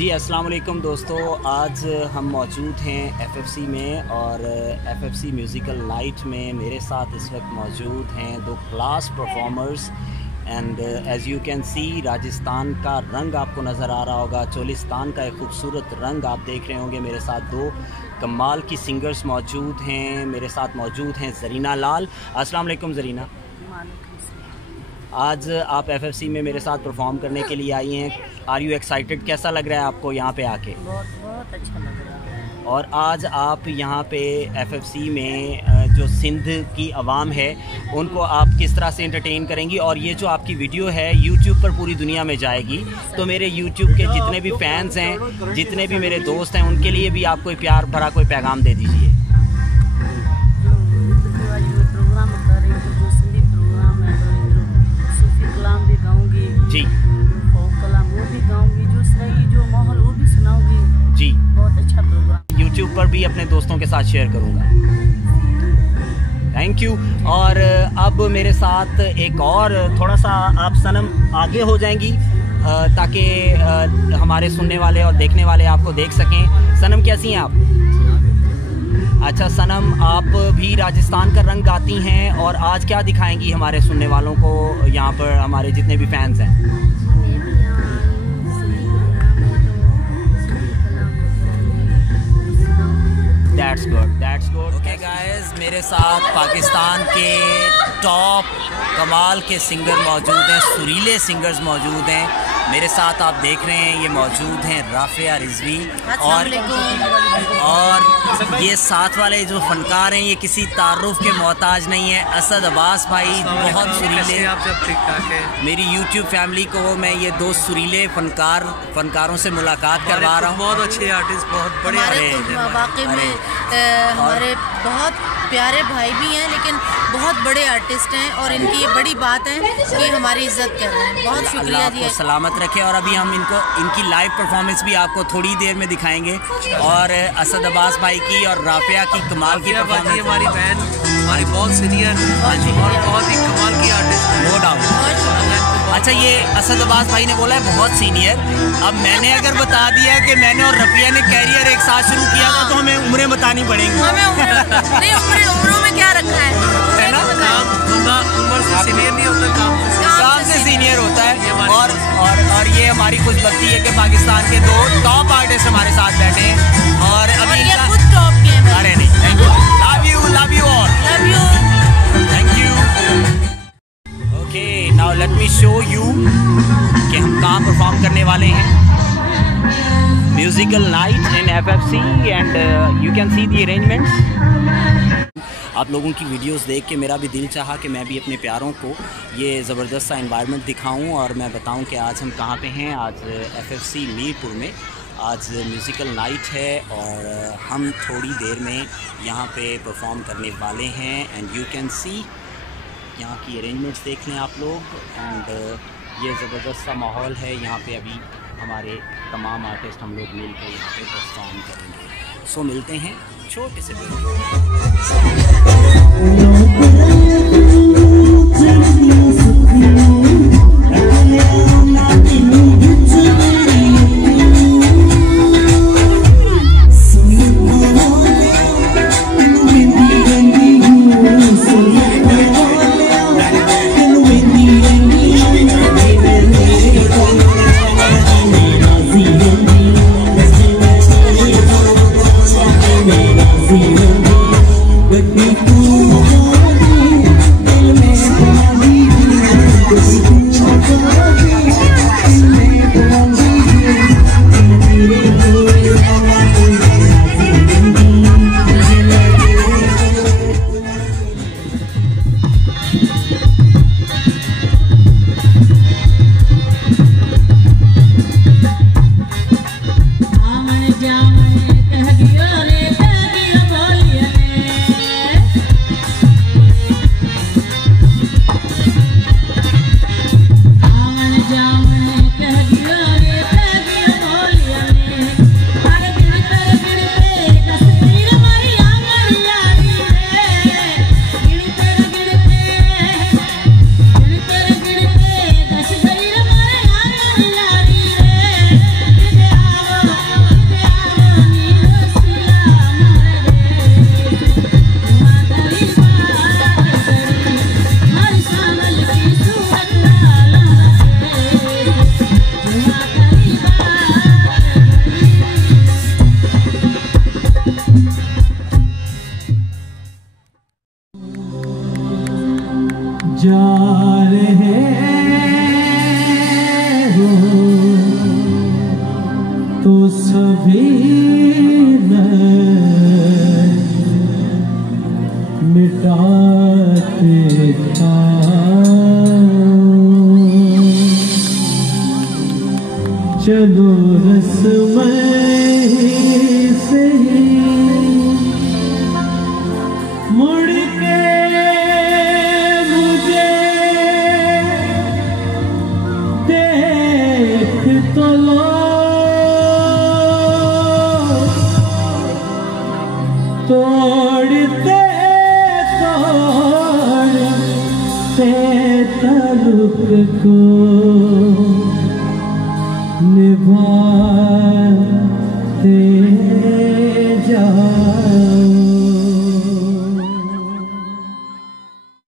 जी अस्सलाम वालेकुम दोस्तों, आज हम मौजूद हैं एफएफसी में और एफएफसी म्यूज़िकल नाइट में मेरे साथ इस वक्त मौजूद हैं दो class performers and as you can see Rajasthan का रंग आपको नज़र आ रहा होगा, चोलिस्तान का एक खूबसूरत रंग आप देख रहे होंगे। मेरे साथ दो कमाल की सिंगर्स मौजूद हैं। मेरे साथ मौजूद हैं ज़रीना लाल। अस्सलाम वालेकुम ज़रीना, आज आप एफएफसी में मेरे साथ परफॉर्म करने के लिए आई हैं। Are you excited? कैसा लग रहा है आपको यहाँ पे आके? बहुत अच्छा लग रहा है। और आज आप यहाँ पे एफएफसी में जो सिंध की आवाम है उनको आप किस तरह से एंटरटेन करेंगी? और ये जो आपकी वीडियो है यूट्यूब पर पूरी दुनिया में जाएगी, तो मेरे यूट्यूब के जितने भी फैंस हैं, जितने भी मेरे दोस्त हैं, उनके लिए भी आप कोई प्यार भरा कोई पैगाम दे दीजिए। जी जो माहौल वो भी सुनाऊंगी। जी बहुत अच्छा प्रोग्राम यूट्यूब पर भी अपने दोस्तों के साथ शेयर करूँगा। Thank you. और अब मेरे साथ एक और थोड़ा सा आप सनम आगे हो जाएंगी ताकि हमारे सुनने वाले और देखने वाले आपको देख सकें। सनम कैसी हैं आप? अच्छा सनम, आप भी राजस्थान का रंग गाती हैं और आज क्या दिखाएंगी हमारे सुनने वालों को, यहाँ पर हमारे जितने भी फैंस हैं? That's good, that's good. Okay guys, मेरे साथ पाकिस्तान के टॉप कमाल के सिंगर मौजूद हैं, सुरीले सिंगर्स मौजूद हैं। मेरे साथ आप देख रहे हैं ये मौजूद हैं राफिया रिजवी और ये साथ वाले जो फनकार हैं ये किसी तारुफ के मोहताज नहीं है। असद अब्बास भाई बहुत सुरीले। आप सब ठीक ठाक है। मेरी यूट्यूब फैमिली को मैं ये दो सुरीले फनकारों से मुलाकात करवा रहा हूँ। बहुत अच्छे आर्टिस्ट, बहुत बड़े वाकई में हमारे बहुत प्यारे भाई भी हैं, लेकिन बहुत बड़े आर्टिस्ट हैं और इनकी ये बड़ी बात है कि हमारी इज्जत कर रहे हैं। बहुत शुक्रिया जी, सलामत रखे। और अभी हम इनकी लाइव परफॉर्मेंस भी आपको थोड़ी देर में दिखाएंगे और असद अब्बास भाई की और राफिया की कमाल की परफॉर्मेंस। हमारी बहन, हमारी बहुत सीनियर और बहुत ही कमाल की आर्टिस्ट है, नो डाउट। अच्छा, ये असद अब्बास भाई ने बोला है बहुत सीनियर। अब मैंने अगर बता दिया कि मैंने और रफिया ने कैरियर एक साथ शुरू किया था तो हमें उम्रें बतानी पड़ेंगी। हमें उम्रों में क्या रखा है ना? उम्र से सीनियर नहीं होता, काम से सीनियर होता है। और ये हमारी खुशबख्ती है कि पाकिस्तान के दो टॉप आर्टिस्ट हमारे साथ बैठे हैं और अभी ये खुद टॉप के हैं। अरे नहीं, thank you, love you all, thank you. Okay, now let me show you कि हम कहाँ परफॉर्म करने वाले हैं। Musical night in FFC and you can see the arrangements. आप लोगों की वीडियोस देख के मेरा भी दिल चाहा कि मैं भी अपने प्यारों को ये ज़बरदस्त सा एनवायरनमेंट दिखाऊं और मैं बताऊं कि आज हम कहाँ पे हैं। आज एफएफसी मीरपुर में आज म्यूज़िकल नाइट है और हम थोड़ी देर में यहाँ पे परफॉर्म करने वाले हैं एंड यू कैन सी यहाँ की अरेंजमेंट्स देख लें आप लोग। एंड ये ज़बरदस्त सा माहौल है यहाँ पे। अभी हमारे तमाम आर्टिस्ट हम लोग मिल के यहाँ पे परफॉर्म करेंगे। सो मिलते हैं छोटे से But तो सभी मिटाते था। चलो रस्में से ही मुड़ के मुझे देख तो लो, तोड़ते ताल्लुक को निभाते जाओ।